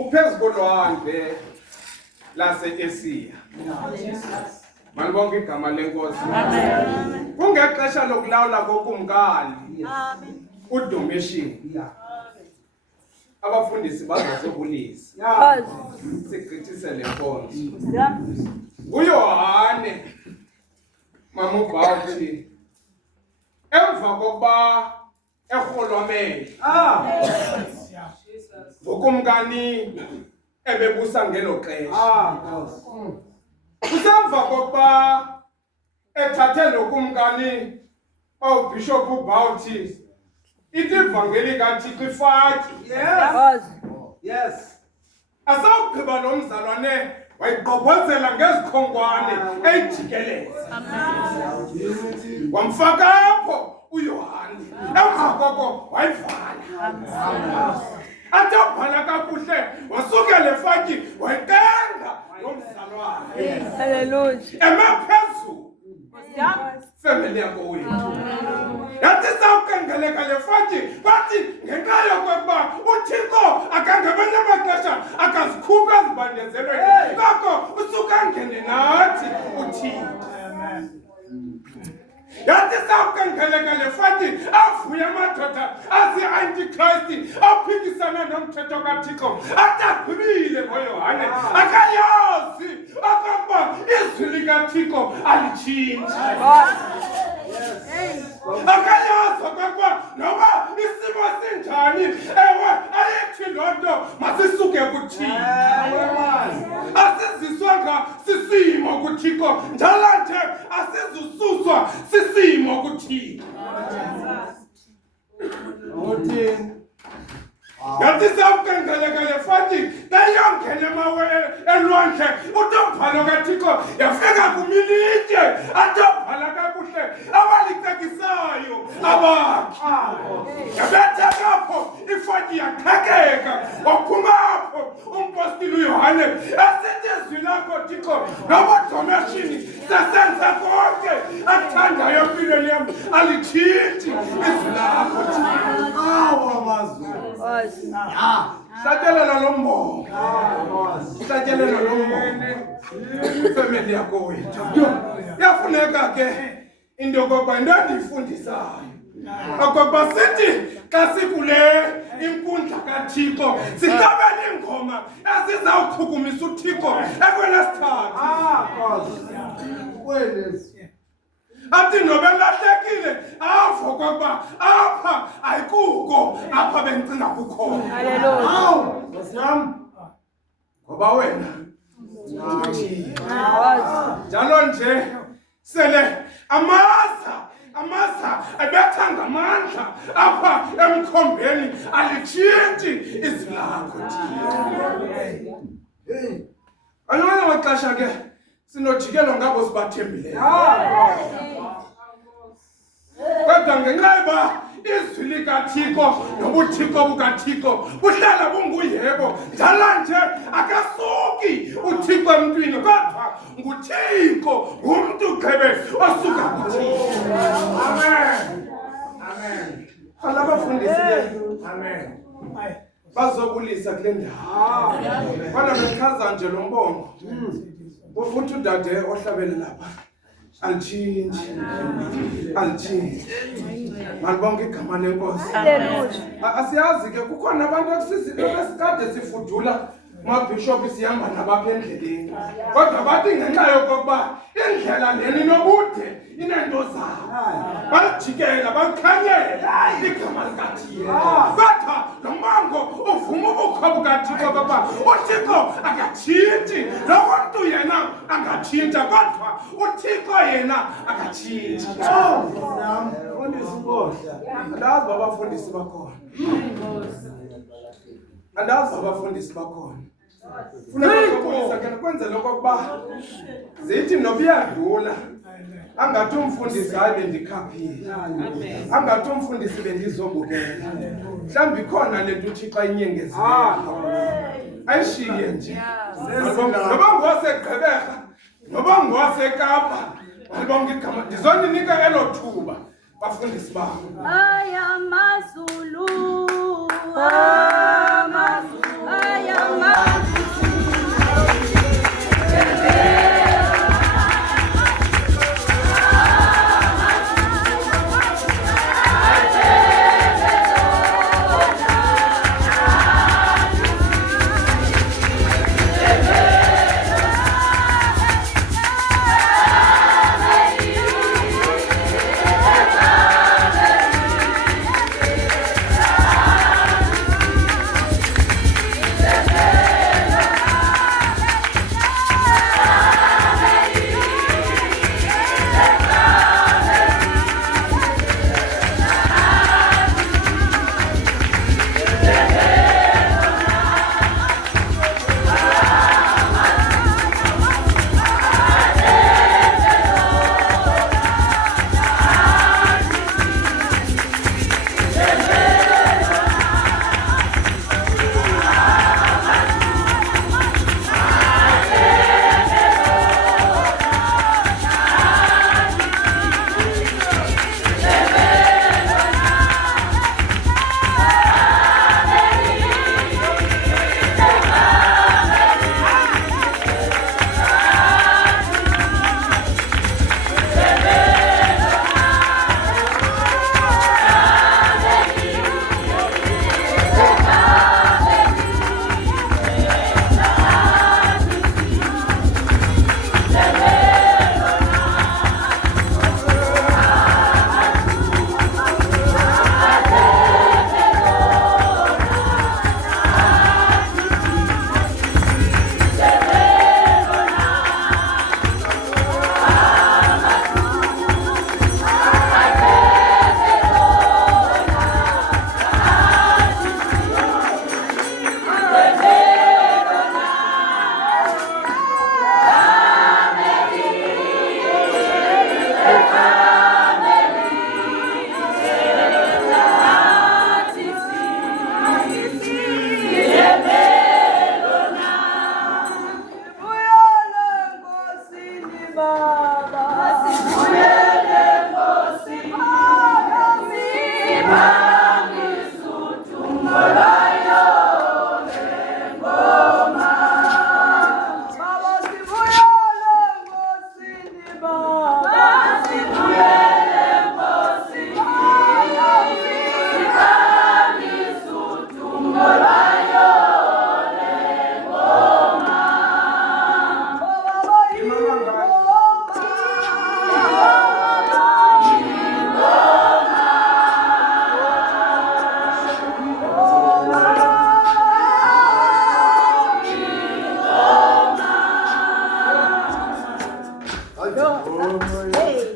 uphezu kolwandle lase-Esiya. Malibonke igama lenkosi. Amen. Kungexesha lokulawula kokumkani uDomitian. Abafundisi bazosobulisa. Sigqithise le nkonzo. uYohane mama uBawuthi emva kokuba erholwamele ngokumkani ebebusa ngelo xesha. Kusemva kokuba ethathe nokumkani uBishop uBawuthi ithi ivangeli kaThixo ifaki. Yes. Asawugqiba lo mzalwane wayiqophozela ngezikhonkwane eyijikeleza. Wamfaka apho uYohane. Emva koko wayivala. Athi abhala kakuhle wasukela efaki wayiqenda lo mzalwane. Hallelujah. Eme phezulu. Family yakho wethu. Yathi sawukengeleka le faki bathi ngenxa yokuba uThixo akangebanye amaxesha akazikhupha ezibandezelweni. Ngakho usuka ngene nathi uThixo. Yathi sawukengeleka le faki avuye amadoda asi-Antichrist aphikisana nomthetho kaThixo. Athi agqibile ngoYohane akayazi okokuba izwi likaThixo alitshintshi. Akayazi okokuba noba isimo sinjani ewe ayithi loo nto masisuke kuThixo. Asiziswanga sisimo kuThixo njalo nje asizususwa sisimo kuThixo. Yathi sawukengeleka le faki kayongena elwandle uTombhalo kaThixo yafika kumilitye aTombhala kakuhle abalikekisayo abakhi. Yabetha kapho ifaki yaqhekeka waphuma apho umpostile uYohane asithi izwi lakho Thixo nobuDomitian sesenza konke akuthandayo empilweni yami alitshintshi izwi lakho Thixo. Hlakelela lo mbongo. Hlakelela lo mbongo. Family yakho wethu. Yafuneka ke into yokuba into endiyifundisayo. Okokuba sithi xa sikule inkundla kaThixo sihlabele ingoma ezizawuchukumisa uThixo ekwelesithathu. Athi nobelahlekile avo kokuba apha ayikuko apha bencinga kukhona. Hallelujah. Ngoba wena njalo nje sele amaza ebetha ngamandla apha emkhombeni alitshintshi izwi lakho Thixo. Ayona maxesha ke sinojikelo ngabo sibathembileyo. Kodwa ngenxa yoba izwi likaThixo nobuThixo bukaThixo buhlala bunguyebo njalo nje akasuki uThixo emntwini kodwa nguThixo ngumntu gqebe osuka kuThixo. Amen. Alabafundisi ke. Amen. Bazobulisa kule ndawo. Bana bechaza nje lo mbongo. Uthi udade ohlabele lapha alitshintshi. Malibonke igama lenkosi. Asiyazi ke kukhona abantu esikade sifudula mabishop sihamba nabapha endleleni. Kodwa bathi ngenxa yokuba indlela leni nobude inento zayo. Bajikela bakhanyela igama likaThixo. Kodwa lo mbango uvuma ubukho bukaThixo okokuba uThixo akatshintshi. Lo muntu yena angatshintsha kodwa uThixo yena akatshintshi. Andazi babafundisi bakhona. Andazi abafundisi bakhona. Funeka ukubulisa ke kwenzela okokuba zithi nobiyadlula angathi umfundisi hayi bendikhaphile. Angathi umfundisi bendizobukela. Mhlawumbi ikhona lento uThixo ayinyengezile. Ayishiye nje. Noba ngowasegqibeka, noba ngowaseKapa, malibonke igama ndizoninika elo thuba bafundisi bakho. Ayamazulu. Hey.